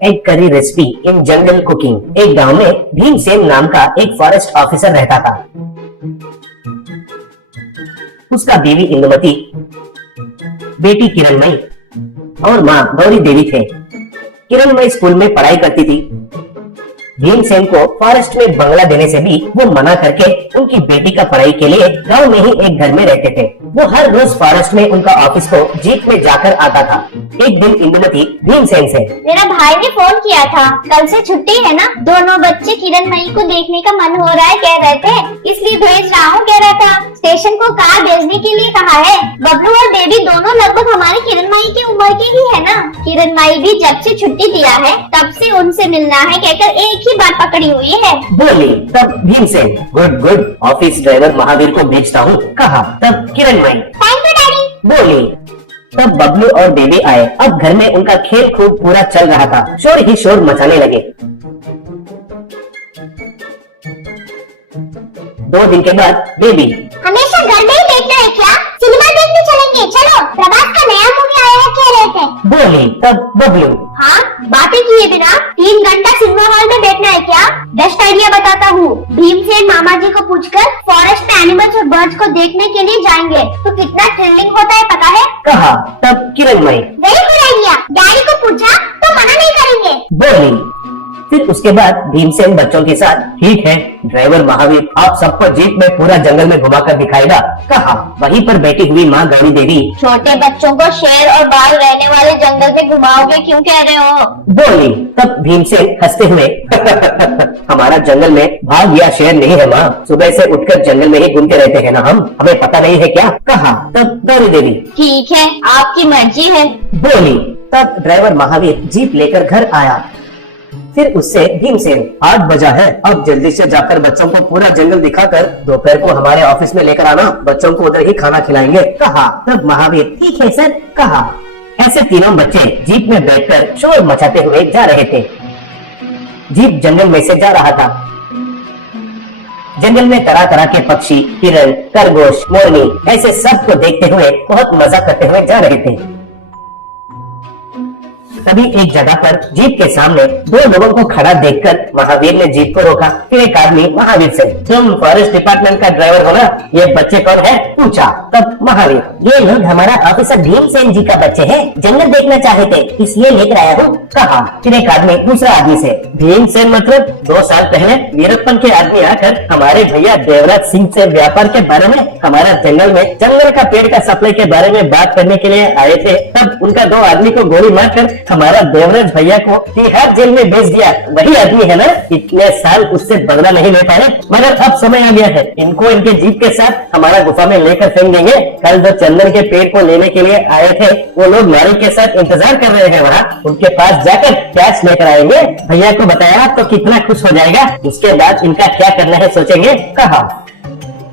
Egg curry recipe in general cooking. एक गांव में भीमसेन नाम का एक फॉरेस्ट ऑफिसर रहता था। उसका बीवी इंदुमती, बेटी किरणमयी और माँ गौरी देवी थे। किरणमयी स्कूल में पढ़ाई करती थी। भीमसेन को फॉरेस्ट में बंगला देने से भी वो मना करके उनकी बेटी का पढ़ाई के लिए गांव में ही एक घर में रहते थे। वो हर रोज फॉरेस्ट में उनका ऑफिस को जीप में जाकर आता था। एक दिन इंदुमती भीमसेन से, मेरा भाई ने फोन किया था, कल से छुट्टी है ना, दोनों बच्चे किरणमयी को देखने का मन हो रहा है कह रहे थे, इसलिए भेज रहा हूँ कह रहा था। स्टेशन को कार भेजने के लिए कहा है। बबलू और बेबी दोनों लगभग हमारी किरणमयी की उम्र के ही है ना। किरणमयी भी जब से छुट्टी दिया है तब से उनसे मिलना है कहकर एक ही बात पकड़ी हुई है। बोली। तब Bhimsen, good good, office driver Mahavir को भेजता हूँ कहा। तब किरणमयी, थैंक यू डैडी बोली। तब बबलू और बेबी आए। अब घर में उनका खेल खूब पूरा चल रहा था। शोर ही शोर मचाने लगे। 2 दिन के बाद बेबी, हमेशा घर में ही बैठना है क्या? सिनेमा देखने चलेंगे, चलो, प्रभास का नया मूवी आया है कह रहे थे। बोली। तब बबलू, हाँ, बातें किए बिना 3 घंटा सिनेमा हॉल में बैठना है क्या? बेस्ट आइडिया बताता हूँ। भीमसेन मामा जी को पूछकर फॉरेस्ट में एनिमल्स और बर्ड्स को देखने के लिए जाएंगे तो कितना थ्रिलिंग होता है पता है? कहा। तब Kiranmayi, very good idea, daddy को पूछा तो मना नहीं करेंगे। बोली। फिर उसके बाद भीमसेन बच्चों के साथ, ठीक है ड्राइवर महावीर, आप सबको जीप में पूरा जंगल में घुमाकर दिखाएगा कहा। वहीं पर बैठी हुई माँ गौरी देवी, छोटे बच्चों को शेर और बाघ रहने वाले जंगल में घुमाओगे क्यों कह रहे हो? बोली। तब भीमसेन हंसते हुए, हमारा जंगल में बाघ या शेर नहीं है माँ, सुबह से उठकर जंगल में ही घूमते रहते हैं ना हम, हमें पता नहीं है क्या कहा। तब गौरी देवी, ठीक है, आपकी मर्जी है। बोली। तब ड्राइवर महावीर जीप लेकर घर आया। फिर उससे भीमसेन, 8 बजा है, अब जल्दी से जाकर बच्चों को पूरा जंगल दिखाकर दोपहर को हमारे ऑफिस में लेकर आना, बच्चों को उधर ही खाना खिलाएंगे कहा। तब महावीर, ठीक है सर कहा। ऐसे तीनों बच्चे जीप में बैठकर शोर मचाते हुए जा रहे थे। जीप जंगल में से जा रहा था। जंगल में तरह तरह के पक्षी, हिरण, खरगोश, मोरनी, ऐसे सब को देखते हुए बहुत मजा करते हुए जा रहे थे। तभी एक जगह पर जीप के सामने 2 लोगों को खड़ा देखकर महावीर ने जीप को रोका। फिर एक आदमी महावीर से, तुम फॉरेस्ट डिपार्टमेंट का ड्राइवर हो ना, ये बच्चे कौन है पूछा। तब महावीर, ये लोग हमारा ऑफिसर भीमसेन जी का बच्चे हैं, जंगल देखना चाहे थे इसलिए लेकर आया हूँ कहा। फिर एक आदमी दूसरा आदमी से, भीमसेन मतलब 2 साल पहले वीरप्पन के आदमी आकर हमारे भैया देवराज सिंह से व्यापार के बारे में, हमारा जंगल का पेड़ का सप्लाई के बारे में बात करने के लिए आए थे। तब उनका 2 आदमी को गोली मारकर हमारा देवराज भैया को तिहाड़ जेल में भेज दिया। वही आदमी है ना, इतने साल उससे बदला नहीं ले पाए, मगर अब समय आ गया है, इनको इनके जीप के साथ हमारा गुफा में लेकर फेंक देंगे। कल जो चंदन के पेड़ को लेने के लिए आए थे वो लोग नारी के साथ इंतजार कर रहे हैं वहाँ, उनके पास जाकर कैश लेकर आएंगे। भैया को बताया तो कितना खुश हो जाएगा, उसके बाद इनका क्या करना है सोचेंगे कहा।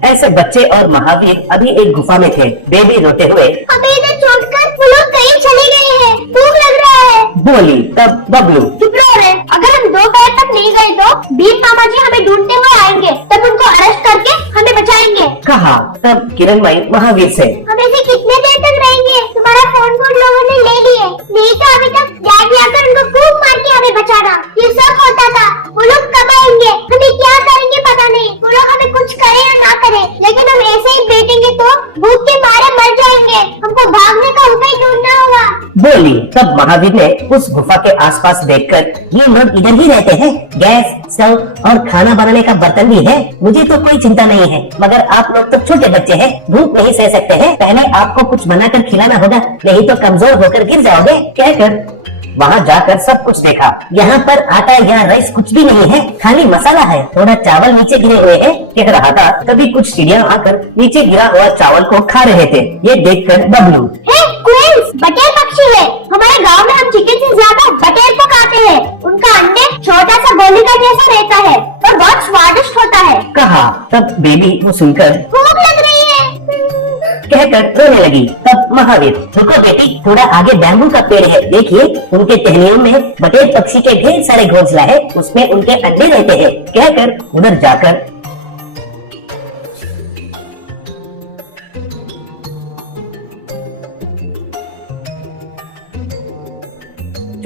ऐसे बच्चे और महावीर अभी एक गुफा में थे। बेबी रोते हुए, हमें इधर छोड़कर वो लोग कहीं चले गए हैं, भूख लग रहा है। बोली। तब बबलू, चुप रहो रे, अगर हम दोपहर तक नहीं गए तो भीम मामा जी हमें ढूंढते हुए आएंगे, तब उनको अरेस्ट करके हमें बचाएंगे कहा। तब किरणमयी महावीर से, हम ऐसे कितने देर तक रहेंगे? तुम्हारा फोन को लोगों ने ले लिए, नहीं तो अभी तक डैडी आकर उनको खूब मार के हमें बचाना। ये सब होता था। वो लोग कब आएंगे, हमें क्या करेंगे पता नहीं। वो लोग हमें कुछ करे या ना करे, लेकिन हम ऐसे ही बैठेंगे तो भूख के मारे मर जाएंगे। हमको भागने का उपाय ढूंढना होगा। बोली। तब महावीर ने उस गुफा के आसपास देखकर, ये लोग इधर ही रहते हैं, गैस, स्टोव और खाना बनाने का बर्तन भी है, मुझे तो कोई चिंता नहीं है, मगर आप लोग तो छोटे बच्चे हैं, भूख नहीं सह सकते हैं, पहले आपको कुछ बनाकर खिलाना होगा, नहीं तो कमजोर होकर गिर जाओगे कहकर वहाँ जाकर सब कुछ देखा। यहाँ पर आटा या राइस कुछ भी नहीं है, खाली मसाला है, थोड़ा चावल नीचे गिरे हुए हैं कह रहा था। तभी कुछ चिड़िया आकर नीचे गिरा हुआ चावल को खा रहे थे। ये देखकर बबलू, बटेर पक्षी है, हमारे गांव में हम चिकन से ज्यादा बटेर को खाते हैं। उनका अंडे छोटा सा गोली का जैसा रहता है और बहुत स्वादिष्ट होता है कहा। तब बेबी वो सुनकर, भूख लग रही है कहकर रोने लगी। तब महावीर, रुको बेटी, थोड़ा आगे बैम्बू का पेड़ है, देखिए उनके टहनियों में बटेर पक्षी के ढेर सारे घोंसला है, उसमें उनके अंडे रहते हैं कहकर उधर जाकर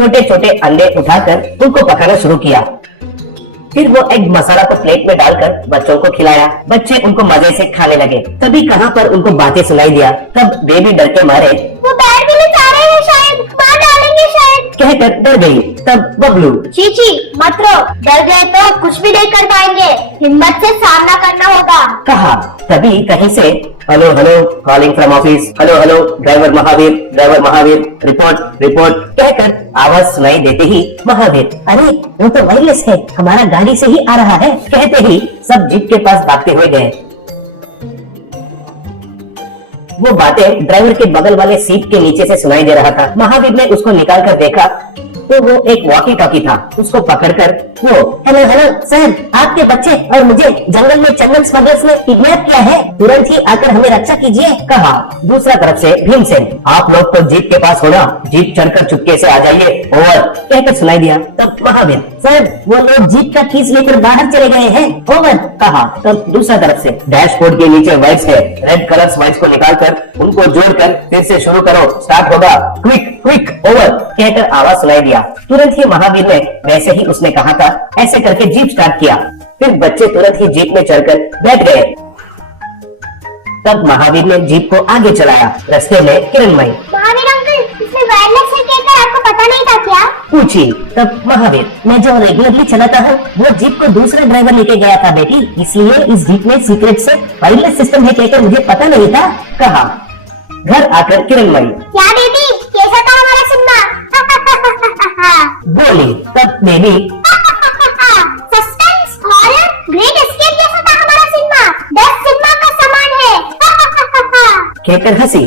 छोटे छोटे अंडे उठाकर उनको पकाना शुरू किया। फिर वो एग मसाला को प्लेट में डालकर बच्चों को खिलाया। बच्चे उनको मजे से खाने लगे। तभी कहाँ पर उनको बातें सुनाई दिया। तब बेबी डर के मारे वो पैर के लिए जा रहे हैं, शायद मार डालेंगे शायद कहकर डर गई। तब बबलू चीची मत रो, डर गए तो कुछ भी नहीं कर पाएंगे, हिम्मत से सामना करना होगा। कहा। तभी कहीं से hello hello calling from office, hello hello driver Mahavir report report कहकर आवाज सुनाई देते ही महावीर, अरे वो तो वायरलेस है, हमारा गाड़ी से ही आ रहा है कहते ही सब जीप के पास भागते हुए गए। वो बातें ड्राइवर के बगल वाले सीट के नीचे से सुनाई दे रहा था। महावीर ने उसको निकाल कर देखा तो वो एक वॉकी टॉकी था। उसको पकड़कर वो हेलो हेलो सर, आपके बच्चे और मुझे जंगल में चंगल स्मगलर्स ने किडनैप किया है, तुरंत ही आकर हमें रक्षा कीजिए कहा। दूसरा तरफ से भीमसेन, आप लोग तो जीप के पास होना, जीप चढ़कर चुपके से आ जाइए, ओवर कहकर सुनाई दिया। तब महावीर, सर वो लोग जीप का कीज लेकर बाहर चले गए हैं, ओवर कहा। तब दूसरा तरफ से डैशबोर्ड के नीचे वाइट्स है, रेड कलर वाइट्स को निकालकर उनको जोड़कर फिर से शुरू करो, स्टार्ट होगा, क्विक क्विक ओवर कहकर आवाज सुनाई दिया। तुरंत ही महावीर ने वैसे ही उसने कहा था ऐसे करके जीप स्टार्ट किया। फिर बच्चे तुरंत ही जीप में चढ़कर बैठ गए। तब महावीर ने जीप को आगे चलाया। रास्ते में किरणमयी, महावीर अंकल, इसमें वायरलेस है कहकर आपको पता नहीं था क्या? पूछी। तब महावीर, मैं जो रेगुलरली चलाता हूँ वो जीप को दूसरा ड्राइवर लेके गया था बेटी, इसलिए इस जीप में सीक्रेट से वायरलेस सिस्टम है कहकर मुझे पता नहीं था कहा। घर आकर किरणमयी, क्या बेटी, कैसा था हमारा सिनेमा? बोली। तब baby, suspense, horror, great escape जैसा था हमारा सिनेमा, 10 सिनेमा का सामान है। कहकर हंसी।